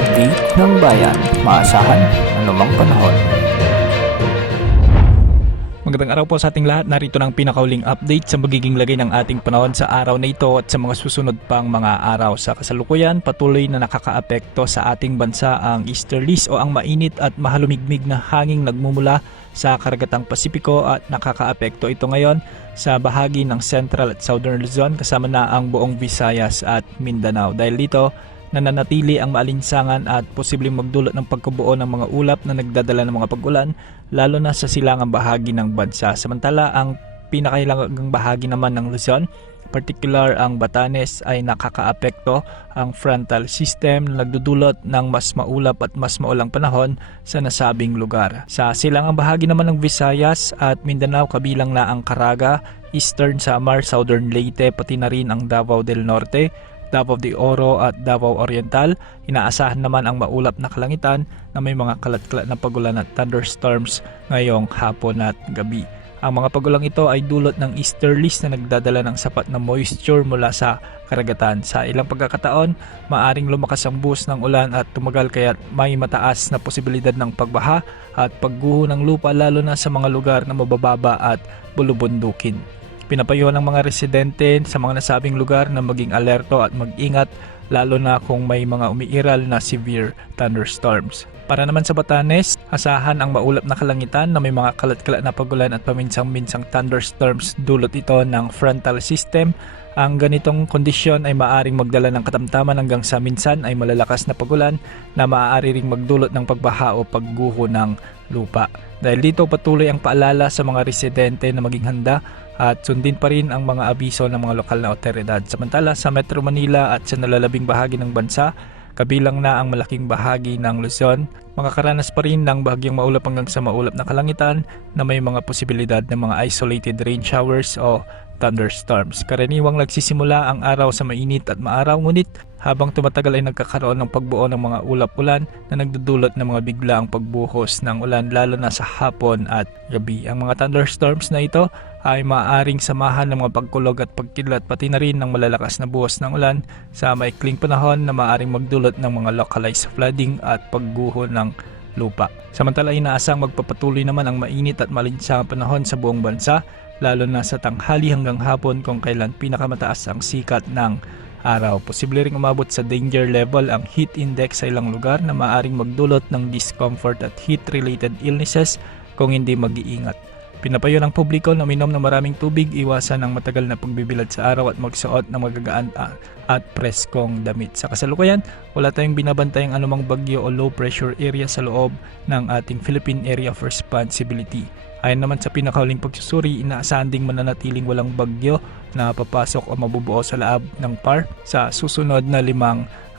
update ng bayan, maasahan anumang panahon. Magandang araw po sa ating lahat. Narito ng pinakauling update sa magiging lagay ng ating panahon sa araw na ito at sa mga susunod pang mga araw. Sa kasalukuyan, patuloy na nakakaapekto sa ating bansa ang easterlies o ang mainit at mahalumigmig na hanging nagmumula sa karagatang Pasipiko at nakakaapekto ito ngayon sa bahagi ng Central at Southern Luzon kasama na ang buong Visayas at Mindanao. Dahil dito, nananatili ang maalinsangan at posibleng magdulot ng pagkabuo ng mga ulap na nagdadala ng mga pag-ulan lalo na sa silangang bahagi ng bansa. Samantala, ang pinakailangang bahagi naman ng Luzon, particular ang Batanes, ay nakakaapekto ang frontal system na nagdudulot ng mas maulap at mas maulang panahon sa nasabing lugar. Sa silangang bahagi naman ng Visayas at Mindanao, kabilang na ang Caraga, Eastern Samar, Southern Leyte, pati na rin ang Davao del Norte, Davao de Oro at Davao Oriental, inaasahan naman ang maulap na kalangitan na may mga kalat-kalat na pagulan at thunderstorms ngayong hapon at gabi. Ang mga pagulang ito ay dulot ng easterlies na nagdadala ng sapat na moisture mula sa karagatan. Sa ilang pagkakataon, maaring lumakas ang buhos ng ulan at tumagal kaya may mataas na posibilidad ng pagbaha at pagguho ng lupa lalo na sa mga lugar na mabababa at bulubundukin. Pinapayuhan ng mga residente sa mga nasabing lugar na maging alerto at mag-ingat lalo na kung may mga umiiral na severe thunderstorms. Para naman sa Batanes, asahan ang maulap na kalangitan na may mga kalat-kalat na pagulan at paminsang-minsang thunderstorms dulot ito ng frontal system. Ang ganitong kondisyon ay maaaring magdala ng katamtaman hanggang sa minsan ay malalakas na pagulan na maaari ring magdulot ng pagbaha o pagguho ng lupa. Dahil dito patuloy ang paalala sa mga residente na maging handa at sundin pa rin ang mga abiso ng mga lokal na otoridad. Samantala sa Metro Manila at sa nalalabing bahagi ng bansa, kabilang na ang malaking bahagi ng Luzon, makakaranas pa rin ng bahagyang maulap hanggang sa maulap na kalangitan na may mga posibilidad ng mga isolated rain showers o thunderstorms. Karaniwang nagsisimula ang araw sa mainit at maaraw, ngunit habang tumatagal ay nagkakaroon ng pagbuo ng mga ulap-ulan na nagdudulot ng mga biglaang pagbuhos ng ulan lalo na sa hapon at gabi. Ang mga thunderstorms na ito ay maaaring samahan ng mga pagkulog at pagkidlat pati na rin ng malalakas na buhos ng ulan sa maikling panahon na maaaring magdulot ng mga localized flooding at pagguho ng lupa. Samantala, inaasang magpapatuloy naman ang mainit at malinsangang panahon sa buong bansa lalo na sa tanghali hanggang hapon kung kailan pinakamataas ang sikat ng araw. Posible ring umabot sa danger level ang heat index sa ilang lugar na maaaring magdulot ng discomfort at heat-related illnesses kung hindi mag-iingat. Pinapayo ng publiko na uminom ng maraming tubig, iwasan ang matagal na pagbibilad sa araw at magsuot ng magagaan at preskong damit. Sa kasalukuyan, wala tayong binabantayang anumang bagyo o low pressure area sa loob ng ating Philippine Area of Responsibility. Ayon naman sa pinakauling pagsusuri, inaasahan ding mananatiling walang bagyo na papasok o mabubuo sa laab ng PAR sa susunod na 5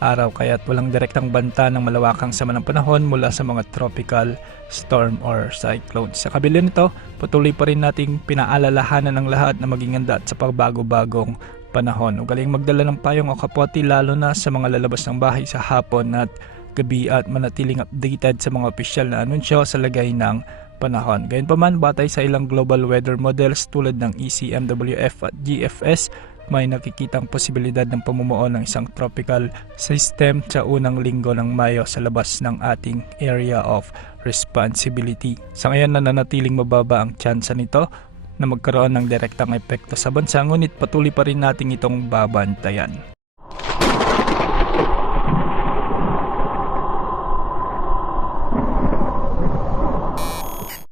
araw, kaya't walang direktang banta ng malawakang sama ng panahon mula sa mga tropical storm or cyclones. Sa kabila nito, patuloy pa rin nating pinaalalahanan ng lahat na maging handa sa pagbago-bagong panahon. Ugaling magdala ng payong o kapote lalo na sa mga lalabas ng bahay sa hapon at gabi at manatiling updated sa mga opisyal na anunsyo sa lagay ng panahon. Gayunpaman, batay sa ilang global weather models tulad ng ECMWF at GFS, may nakikitang posibilidad ng pamumuo ng isang tropical system sa unang linggo ng Mayo sa labas ng ating area of responsibility. Sa ngayon, nananatiling mababa ang tsansa nito na magkaroon ng direktang epekto sa bansa, ngunit patuloy pa rin natin itong babantayan.